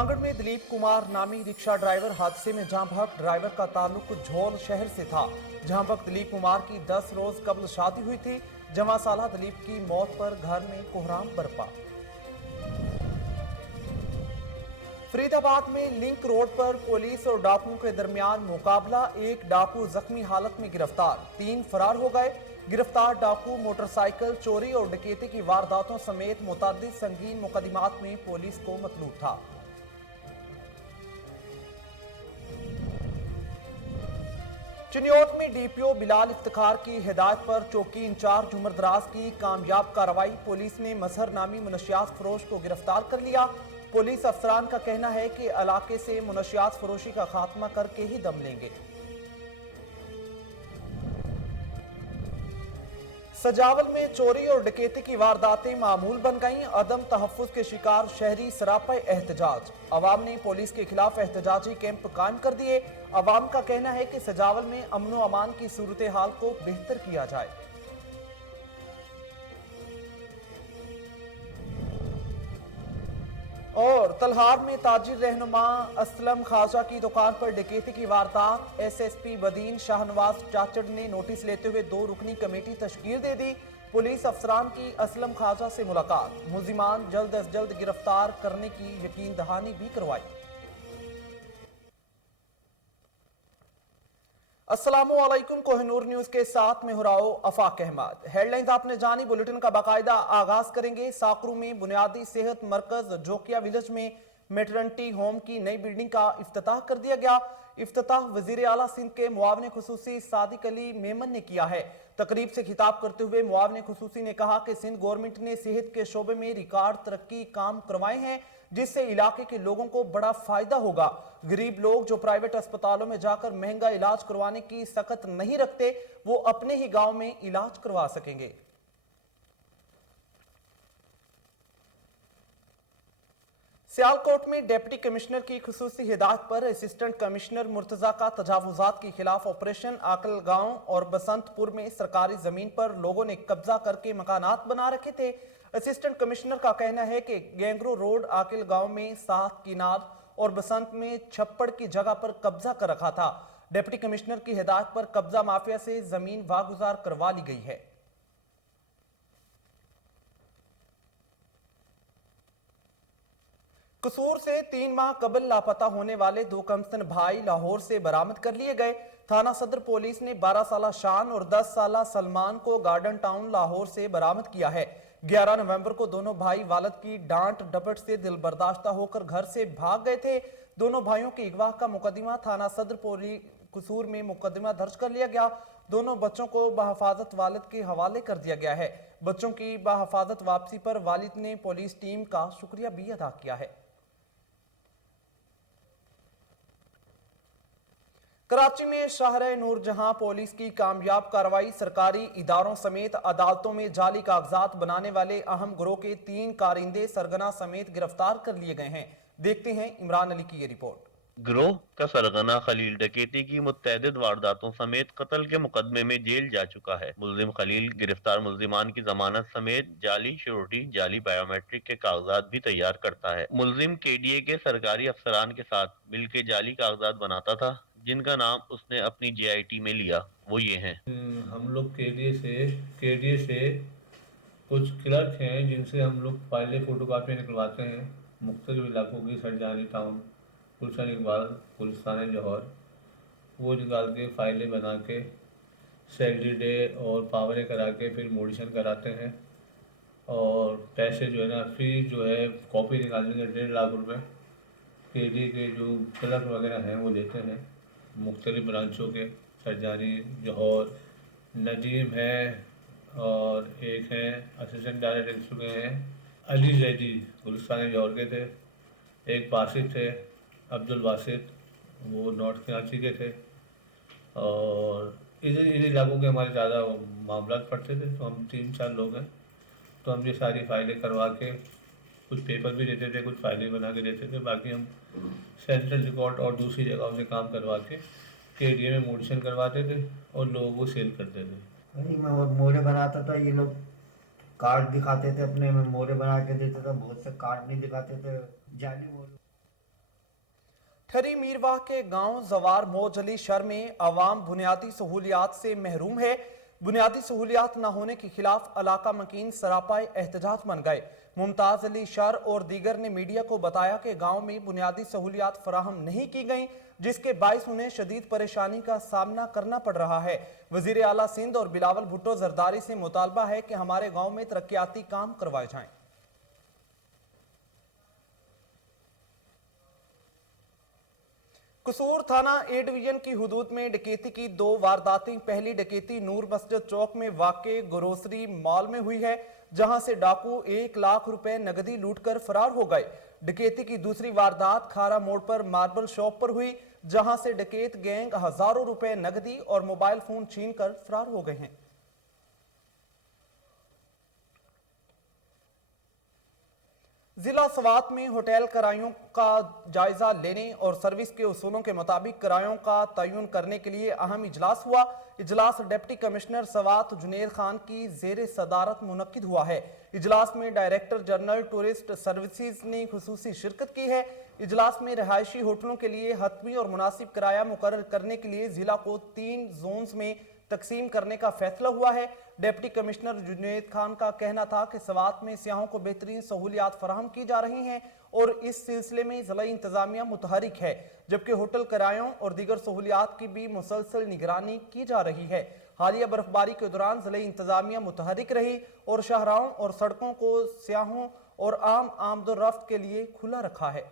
रामगढ़ में दिलीप कुमार नामी rickshaw driver हादसे में जहां भक्त ड्राइवर का ताल्लुक झोल शहर से था। जहां भक्त दिलीप कुमार की 10 रोज कबल शादी हुई थी। जवां साला दिलीप की मौत पर घर में कोहराम बरपा। फरीदाबाद में लिंक रोड पर पुलिस और डाकुओं के दरमियान मुकाबला। एक डाकू जख्मी हालत में गिरफ्तार, 3 फरार हो गए। गिरफ्तार डाकू मोटरसाइकिल चोरी और डकैती की वारदातों समेत मुतअद्दिद संगीन मुकदमात में पुलिस को मतलूब था। चिन्योट में डीपीओ बिलाल इफ्तिखार की हिदायत पर चौकी इंचार्ज उमर दराज की कामयाब कार्रवाई। पुलिस ने मजहर नामी मुनशियात फरोश को गिरफ्तार कर लिया। पुलिस अफसरान का कहना है कि इलाके से मुनशियात फरोशी का खात्मा करके ही दम लेंगे। सजावल में चोरी और डकैती की वारदातें मामूल बन गईं। अदम तहफ्फुज के शिकार शहरी सरापा एहतजाज। अवाम ने पुलिस के खिलाफ एहतजाजी कैंप कायम कर दिए। अवाम का कहना है कि सजावल में अमन व अमान की सूरत हाल को बेहतर किया जाए। और तलहार में ताजिर रहनुमा असलम खाजा की दुकान पर डकैती की वारदात। एसएसपी बदीन शाहनवाज चाचड़ ने नोटिस लेते हुए 2 रुकनी कमेटी तश्कील दे दी। पुलिस अफसरान की असलम खाजा से मुलाकात। मुलजिमान जल्द अज जल्द गिरफ्तार करने की यकीन दहानी भी करवाई। अस्सलामुअलैकुम, कोहिनूर न्यूज के साथ में हुराओ अफाक अहमद। हेडलाइंस आपने जानी, बुलेटिन का बाकायदा आगाज करेंगे। साकरू में बुनियादी सेहत मरकज जोकिया विलेज में मेटरनिटी होम की नई बिल्डिंग का इफ्तिताह कर दिया गया। इफ्तिताह वजीर आला सिंध के मुआविन खुसूसी सादिक अली मेमन ने किया है। तकरीब से खिताब करते हुए मुआविन खुसूसी ने कहा कि सिंध गवर्नमेंट ने सेहत के शोबे में रिकॉर्ड तरक्की काम करवाए हैं, जिससे इलाके के लोगों को बड़ा फायदा होगा। गरीब लोग जो प्राइवेट अस्पतालों में जाकर महंगा इलाज करवाने की सकत नहीं रखते, वो अपने ही गांव में इलाज करवा सकेंगे। सियालकोट में डिप्टी कमिश्नर की खुसूसी हिदायत पर असिस्टेंट कमिश्नर मुर्तजा का तजावुजात के खिलाफ ऑपरेशन। आकल गांव और बसंतपुर में सरकारी जमीन पर लोगों ने कब्जा करके मकानात बना रखे थे। असिस्टेंट कमिश्नर का कहना है कि गैंगरो रोड आकिल गांव में 7 किनार और बसंत में छप्पड़ की जगह पर कब्जा कर रखा था। डिप्टी कमिश्नर की हिदायत पर कब्जा माफिया से जमीन वागुजार करवा ली गई है। कसूर से 3 माह कबल लापता होने वाले 2 कमसन भाई लाहौर से बरामद कर लिए गए। थाना सदर पुलिस ने 12 साला शान और 10 साला सलमान को गार्डन टाउन लाहौर से बरामद किया है। 11 नवंबर को दोनों भाई वालद की डांट डपट से दिल बर्दाश्ता होकर घर से भाग गए थे। दोनों भाइयों के अगवा का मुकदमा थाना सदर पुलिस कसूर में मुकदमा दर्ज कर लिया गया। दोनों बच्चों को बहफाजत वालिद के हवाले कर दिया गया है। बच्चों की बहफाजत वापसी पर वालिद ने पुलिस टीम का शुक्रिया भी अदा किया है। कराची में शहर नूरजहां पुलिस की कामयाब कार्रवाई। सरकारी इदारों समेत अदालतों में जाली कागजात बनाने वाले अहम गिरोह के 3 कारिंदे सरगना समेत गिरफ्तार कर लिए गए हैं। देखते हैं इमरान अली की ये रिपोर्ट। गिरोह का सरगना खलील डकैती की मुतअद्दिद वारदातों समेत कत्ल के मुकदमे में जेल जा चुका है। मुल्जिम खलील गिरफ्तार मुल्जिमान की जमानत समेत जाली श्योरिटी, जाली बायोमेट्रिक के कागजात भी तैयार करता है। मुल्जिम केडीए के सरकारी अफसरान के साथ मिलकर जाली कागजात बनाता था, जिनका नाम उसने अपनी जेआईटी में लिया। वो ये हैं। हम लोग केडीए से कुछ क्लर्क हैं जिनसे हम लोग फाइलें फोटोकॉपी निकलवाते हैं। मुख्तलिफ इलाकों की सरजानी टाउन, गुलशन इकबाल, गुलिस्तान जौहर, वो निकाल के फाइलें बना के सैलरी डे और पावरें करा के फिर मोडिशन कराते हैं। और पैसे जो है ना, फी जो है कॉपी निकालने के 1.5 लाख रुपए केडीए के जो क्लर्क वगैरह हैं वो देते हैं। मुख्तलिफ ब्रांचों के सरजानी, जौहर, नदीम है और एक है असिस्टेंट डायरेक्टर के हैं अली जैदी, गुलिस्तान जौहर के थे। एक बासित थे, अब्दुल बासित, वो नॉर्थ कराची के थे। और इन इलाकों के हमारे ज़्यादा मामला पड़ते थे, तो हम 3-4 लोग हैं। तो हम ये सारी फाइलें करवा के कुछ पेपर भी देते थे, कुछ फाइलें बना के देते थे। बाकी हम सेंट्रल रिकॉर्ड और दूसरी जगहों से काम करवा के केडीए में मोडिशन करवाते थे और लोगों को सेल करते थे। नहीं, मैं मोरे बनाता था, ये लोग कार्ड दिखाते थे अपने, में मोरे बना के देते थे। बहुत से कार्ड नहीं दिखाते थे, जाली मोरे। ठरी मीरवाह के गांव जवार मौज अली शहर में आवाम बुनियादी सहूलियात से महरूम है। बुनियादी सहूलियात न होने के खिलाफ इलाका मकीन सरापाए एहतजाज बन गए। मुमताज अली शहर और दीगर ने मीडिया को बताया कि गांव में बुनियादी सहूलियात फराहम नहीं की गई, जिसके बायस उन्हें शदीद परेशानी का सामना करना पड़ रहा है। वजीर आला सिंध और बिलावल भुट्टो जरदारी से मुतालबा है कि हमारे गाँव में तरक्याती काम करवाए जाएं। कसूर थाना ए डिवीजन की हुदूद में डकैती की 2 वारदातें। पहली डकैती नूर मस्जिद चौक में वाक़े ग्रोसरी मॉल में हुई है, जहां से डाकू 1 लाख रुपए नगदी लूटकर फरार हो गए। डकैती की दूसरी वारदात खारा मोड़ पर मार्बल शॉप पर हुई, जहां से डकैत गैंग हजारों रुपए नगदी और मोबाइल फोन छीनकर फरार हो गए हैं। जिला स्वात में होटल किरायों का जायजा लेने और सर्विस के उसूलों के मुताबिक किरायों का तयन करने के लिए अहम इजलास हुआ। इजलास डिप्टी कमिश्नर स्वात जुनेद खान की जेर सदारत मुनक्किद हुआ है। इजलास में डायरेक्टर जनरल टूरिस्ट सर्विसेज ने खुसूसी शिरकत की है। इजलास में रहायशी होटलों के लिए हतमी और मुनासिब किराया मुकर्रर करने के लिए जिला को 3 जोन्स में तकसीम करने का फैसला हुआ है। डिप्टी कमिश्नर जुनेद खान का कहना था कि स्वात में सियाहों को बेहतरीन सहूलियात फराहम की जा रही हैं और इस सिलसिले में जिला इंतजामिया मुतहरिक है, जबकि होटल किरायों और दीगर सहूलियात की भी मुसलसल निगरानी की जा रही है। हालिया बर्फबारी के दौरान जिला इंतजामिया मुतहरिक रही और शाहराहों और सड़कों को सियाहों और आम आमदोरफ्त के लिए खुला रखा है।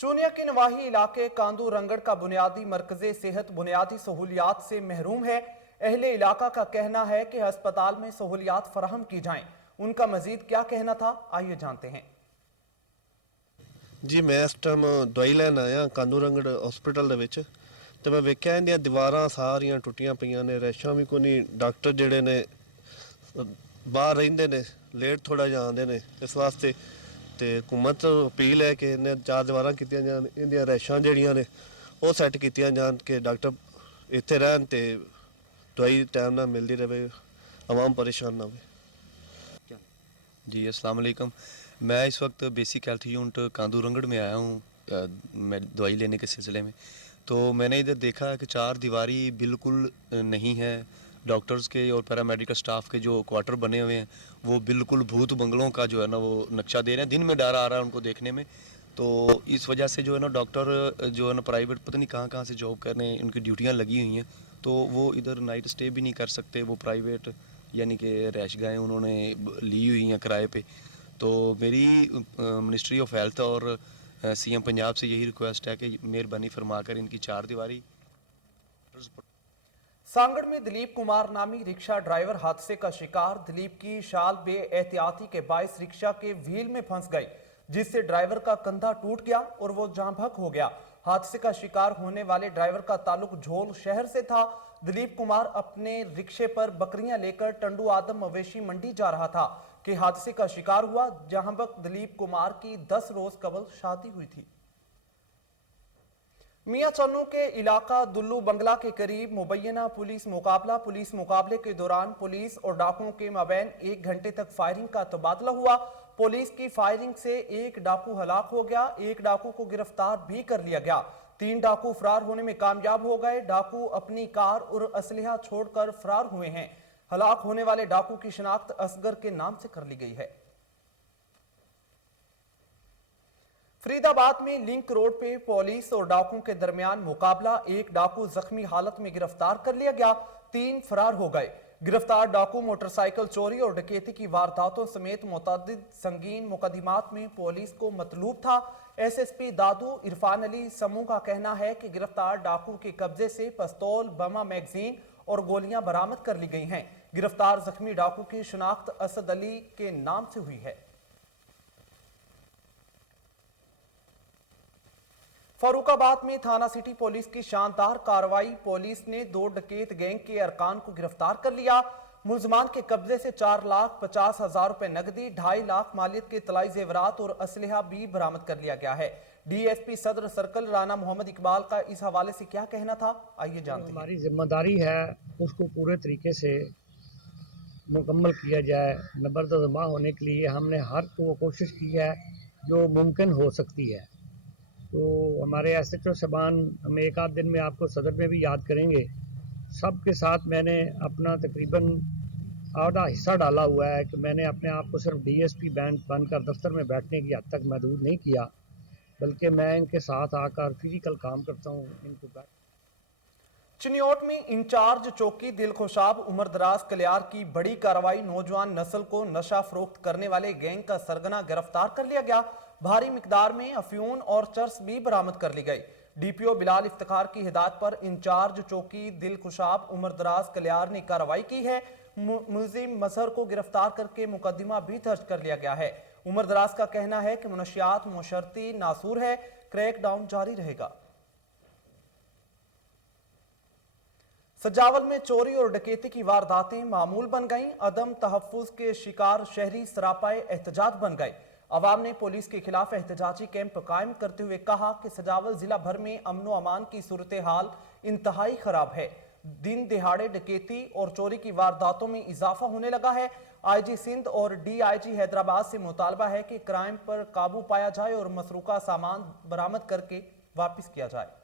चूनिया के नवाही इलाके कांदू रंगड़ का बुनियादी मरकज़े सेहत बुनियादी सहूलियात से महरूम है। अहले इलाका का कहना है कि अस्पताल में सहूलियात फराहम की जाएं। उनका मजीद क्या कहना था, आइए जानते हैं। जी मैं इस टाइम दवाई लैन आया कांदू रंगड़ हॉस्पिटल दे विच ते मैं वेख्या इहदियां दीवारां सारियां टुटियां पईयां ने, रैशां भी कोई नहीं। डॉक्टर जिहड़े ने बाहर रहिंदे ने, लेट थोड़ा जिहा आंदे ने। इस वास्ते ते हुकूमत अपील है कि इन्हें 4 दीवारां कीतियां जान, इहदियां रैशां जिहड़ियां ने वो सैट कीतियां जान कि डॉक्टर इत्थे रहन ते दवाई टाइम नाल मिलदी रहे, आवाम परेशान ना हो। जी अस्सलाम वालेकुम। मैं इस वक्त बेसिक हेल्थ यूनिट कांदू रंगड़ में आया हूँ मैं दवाई लेने के सिलसिले में। तो मैंने इधर देखा कि 4 दीवारी बिल्कुल नहीं है। डॉक्टर्स के और पैरामेडिकल स्टाफ के जो क्वार्टर बने हुए हैं वो बिल्कुल भूत बंगलों का जो है ना वो नक्शा दे रहे हैं। दिन में डर आ रहा है उनको देखने में। तो इस वजह से जो है ना डॉक्टर जो है ना प्राइवेट पता नहीं कहाँ से जॉब कर रहे हैं, उनकी ड्यूटियाँ लगी हुई हैं, तो वो इधर नाइट स्टे भी नहीं कर सकते। वो प्राइवेट यानी कि रैशगाहें उन्होंने ली हुई हैं किराए पे। तो मेरी मिनिस्ट्री ऑफ हेल्थ और सीएम पंजाब से यही रिक्वेस्ट है कि मेहरबानी फरमा कर इनकी 4 दीवारी। सांगड़ में दिलीप कुमार नामी रिक्शा ड्राइवर हादसे का शिकार। दिलीप की शाल बेएहतियाती के बायस रिक्शा के व्हील में फंस गई, जिससे ड्राइवर का कंधा टूट गया और वो जाँ बहक हो गया। हादसे का शिकार होने वाले ड्राइवर का ताल्लुक झोल शहर से था। दिलीप कुमार अपने रिक्शे पर बकरियां लेकर टंडू आदम मवेशी मंडी जा रहा था कि हादसे का शिकार हुआ। जहां बक दिलीप कुमार की 10 रोज कबल शादी हुई थी। मियां चन्नू के इलाका दुल्लू बंगला के करीब मुबैना पुलिस मुकाबले के दौरान पुलिस और डाकुओं के माबैन 1 घंटे तक फायरिंग का तबादला हुआ। पुलिस की फायरिंग से 1 डाकू हलाक हो गया, 1 डाकू को गिरफ्तार भी कर लिया गया। 3 डाकू फरार होने में कामयाब हो गए। डाकू अपनी कार और असलहा छोड़कर फरार हुए हैं। हलाक होने वाले डाकू की शिनाख्त असगर के नाम से कर ली गई है। फरीदाबाद में लिंक रोड पे पुलिस और डाकुओं के दरमियान मुकाबला। 1 डाकू जख्मी हालत में गिरफ्तार कर लिया गया, 3 फरार हो गए। गिरफ्तार डाकू मोटरसाइकिल चोरी और डकैती की वारदातों समेत मुतअद्दिद संगीन मुकदमात में पुलिस को मतलूब था। एसएसपी दादू इरफान अली समूह का कहना है कि गिरफ्तार डाकू के कब्जे से पिस्तौल, बमा, मैगजीन और गोलियां बरामद कर ली गई हैं। गिरफ्तार जख्मी डाकू की शिनाख्त असद अली के नाम से हुई है। फरूखाबाद में थाना सिटी पुलिस की शानदार कार्रवाई। पुलिस ने 2 डकैत गैंग के अरकान को गिरफ्तार कर लिया। मुलजमान के कब्जे से 4,50,000 रुपए नकदी, 2.5 लाख मालियत के तलाई जेवरात और असलहा भी बरामद कर लिया गया है। डीएसपी सदर सर्कल राना मोहम्मद इकबाल का इस हवाले से क्या कहना था, आइए जानते हैं। हमारी जिम्मेदारी है उसको पूरे तरीके से मुकम्मल किया जाए। नंबर जमा होने के लिए हमने हर को कोशिश की है जो मुमकिन हो सकती है। तो हमारे SHO साहबान, हम एक आध दिन में आपको सदर में भी याद करेंगे, सब के साथ मैंने अपना तकरीबन आधा हिस्सा डाला हुआ है कि मैंने अपने आप को सिर्फ DSP बैंड बनकर दफ्तर में बैठने की हद तक महदूद नहीं किया, बल्कि मैं इनके साथ आकर फिजिकल काम करता हूँ। इनको चिन्योट में इंचार्ज चौकी दिलखुशाब उमर दराज कलियार की बड़ी कार्रवाई। नौजवान नस्ल को नशा फरोख्त करने वाले गैंग का सरगना गिरफ्तार कर लिया गया। भारी मिकदार में अफ्यून और चर्स भी बरामद कर ली गई। DPO बिलाल इफ्तिखार की हिदायत पर इंचार्ज चौकी दिलखुशाब उमर दराज कलियार ने कार्रवाई की है। मुलजिम मजहर को गिरफ्तार करके मुकदमा भी दर्ज कर लिया गया है। उमर दराज का कहना है कि मुनशियात मुशर्ती नासूर है, क्रैक डाउन जारी रहेगा। सजावल में चोरी और डकैती की वारदातें मामूल बन गईं। अदम तहफ्फुज के शिकार शहरी सरापाए एहतजाज बन गए। अवाम ने पुलिस के खिलाफ एहतजाजी कैंप कायम करते हुए कहा कि सजावल जिला भर में अमन अमान की सूरत हाल इंतहाई खराब है। दिन दिहाड़े डकैती और चोरी की वारदातों में इजाफा होने लगा है। IG सिंध और DIG हैदराबाद से मुतालबा है कि क्राइम पर काबू पाया जाए और मसरूका सामान बरामद करके वापस किया जाए।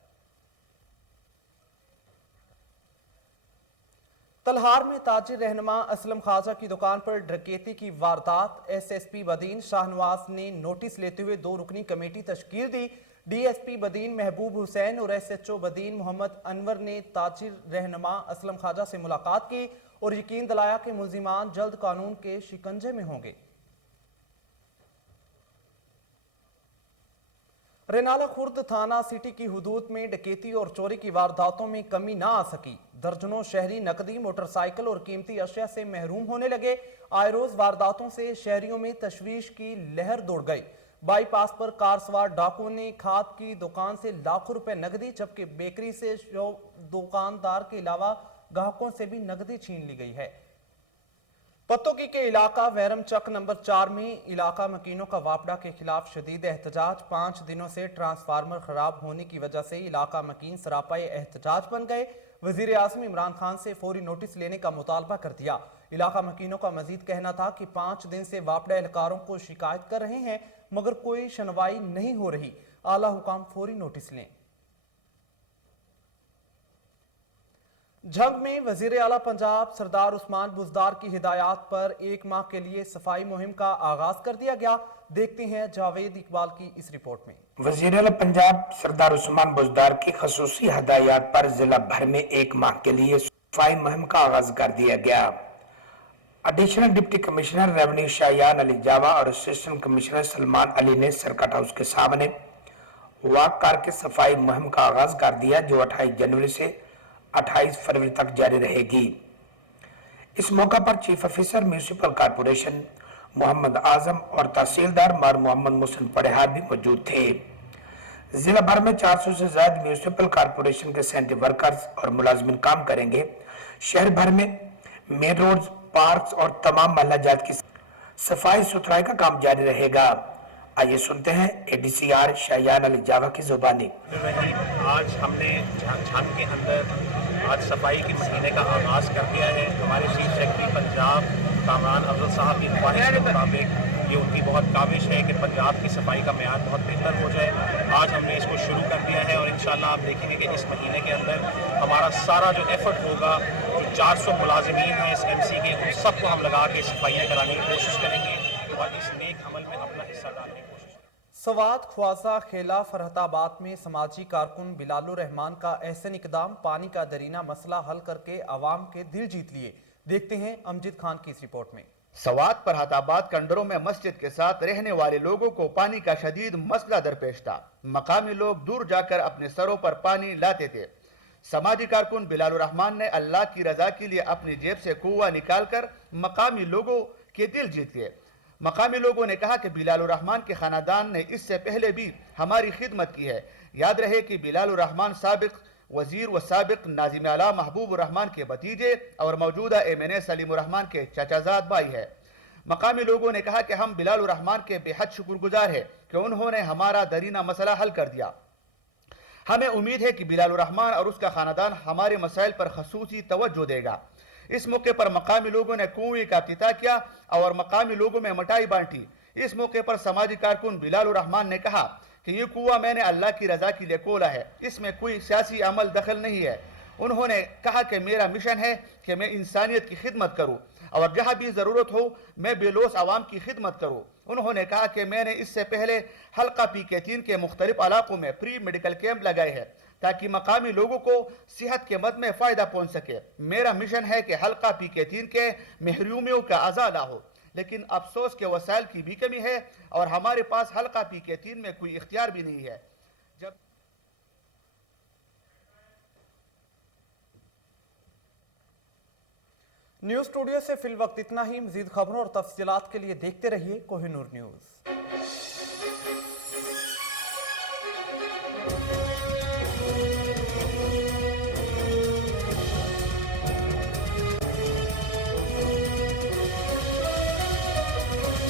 तलहार में ताजिर रहनुमा असलम खाजा की दुकान पर डकैती की वारदात। SSP बदीन शाहनवाज ने नोटिस लेते हुए 2 रुकनी कमेटी तश्कील दी। DSP बदीन महबूब हुसैन और SHO बदीन मोहम्मद अनवर ने ताजिर रहनुमा असलम खाजा से मुलाकात की और यकीन दिलाया कि मुल्जिमान जल्द कानून के शिकंजे में होंगे। रेनाला खुर्द थाना सिटी की हुदूद में डकैती और चोरी की वारदातों में कमी ना आ सकी। दर्जनों शहरी नकदी, मोटरसाइकिल और कीमती अशिया से महरूम होने लगे। आए रोज वारदातों से शहरियों में तशवीश की लहर दौड़ गई। बाईपास पर कार सवार डाकुओं ने खाद की दुकान से लाखों रुपए नकदी, जबकि बेकरी से दुकानदार के अलावा ग्राहकों से भी नकदी छीन ली गई है। पत्तोकी के इलाका वैरम चक नंबर 4 में इलाका मकीनों का वापडा के खिलाफ शदीद एहतजाज। 5 दिनों से ट्रांसफार्मर खराब होने की वजह से इलाका मकीन सरापाए एहतजाज बन गए। वजीर आज़म इमरान खान से फौरी नोटिस लेने का मुतालबा कर दिया। इलाका मकीनों का मजीद कहना था कि 5 दिन से वापडा एहलकारों को शिकायत कर रहे हैं, मगर कोई सुनवाई नहीं हो रही। आला हुकाम फौरी नोटिस लें। झंग में वजीर आला पंजाब सरदार उस्मान बुजदार की हिदायत पर 1 माह के लिए सफाई मुहिम का आगाज कर दिया गया। देखते हैं जावेद इकबाल की इस रिपोर्ट में। वजीर आला पंजाब सरदार उस्मान बुजदार की खसूसी हिदायत पर जिला भर में 1 माह के लिए सफाई मुहिम का आगाज कर दिया गया। Additional deputy commissioner revenue Shayan Ali Jawa और असिस्टेंट कमिश्नर सलमान अली ने सर्किट हाउस के सामने वॉक करके सफाई मुहिम का आगाज कर दिया, जो 28 जनवरी से 28 फरवरी तक जारी रहेगी। इस मौका पर chief officer municipal corporation Mohammad Azam और तहसीलदार मार मोहम्मद मुहसिन पढ़ेहार भी मौजूद थे। जिला भर में 400 से ज्यादा म्यूनिसिपल कॉर्पोरेशन के सैनिटरी वर्कर्स और मुलाजमिन काम करेंगे। शहर भर में मेन रोड, पार्क्स और तमाम मोहल्ला जात की सफाई सुथराई का काम जारी रहेगा। आइए सुनते हैं ADCR शायान अली जावा की जुबानी। आज हमने झंग के अंदर आज सफाई के महीने का आगाज कर दिया है। हमारे चीफ सेक्रेटरी पंजाब कामरान अफजल साहब की ख्वाहिश के मुताबिक ये उनकी बहुत काविश है कि पंजाब की सफाई का मेयार बहुत बेहतर हो जाए। आज हमने इसको शुरू कर दिया है और इंशाल्लाह आप देखेंगे कि इस महीने के अंदर हमारा सारा जो एफर्ट होगा, जो 400 मुलाजिमीन हैं इस MC के, उन सबको हम लगा के सफाइयाँ कराने की कोशिश करेंगे और इस नेक अमल में अपना हिस्सा डालने की कोशिश। सवाद ख्वाजा खेला फरहताबाद में समाजी कारकुन बिलालुर रहमान का एहसन इकदाम। पानी का दरीना मसला हल करके अवाम के दिल जीत लिए। देखते हैं अमजद खान की इस रिपोर्ट में। सवाद फरहताबाद कंडरों में मस्जिद के साथ रहने वाले लोगों को पानी का शदीद मसला दरपेश था। मकामी लोग दूर जाकर अपने सरों पर पानी लाते थे। समाजी कारकुन बिलालुर रहमान ने अल्लाह की रजा के लिए अपनी जेब से कुआं निकालकर मकामी लोगों के दिल जीत लिए। मकामी लोगों ने कहा कि बिलालुर रहमान के खानदान ने इससे पहले भी हमारी खिदमत की है। याद रहे कि बिलालुर रहमान साबिक वजीर व साबिक नाजिम आला महबूब रहमान के भतीजे और मौजूदा MNA सलीम रहमान के चाचाजाद भाई है। मकामी लोगों ने कहा कि हम बिलालुर रहमान के बेहद शुक्रगुजार हैं कि उन्होंने हमारा दरीना मसला हल कर दिया। हमें उम्मीद है कि बिलालुर रहमान और उसका खानदान हमारे मसाइल पर खसूसी तवज्जो देगा। इस मौके पर मकामी लोगों ने कुएं का इफ्तिताह किया और मकामी लोगों में मिठाई बांटी। इस मौके पर समाजी कारकुन बिलाल रहमान ने कहा कि ये कुआं मैंने अल्लाह की रजा के लिए खोला है, इसमें कोई सियासी अमल दखल नहीं है। उन्होंने कहा कि मेरा मिशन है कि मैं इंसानियत की खिदमत करूं और जहां भी ज़रूरत हो मैं बेलोस आवाम की खिदमत करूं। उन्होंने कहा कि मैंने इससे पहले हल्का PK3 के मुख्तलिफ इलाकों में प्री मेडिकल कैंप लगाए हैं ताकि मकामी लोगों को सेहत के मद में फ़ायदा पहुंच सके। मेरा मिशन है कि हल्का PK3 के महरूमियों का अज़ाला हो, लेकिन अफसोस के वसाइल की भी कमी है और हमारे पास हल्का PK3 में कोई इख्तियार भी नहीं है। जब न्यूज स्टूडियो से फिल वक्त इतना ही। मजीद खबरों और तफसीलात के लिए देखते रहिए कोहिनूर न्यूज।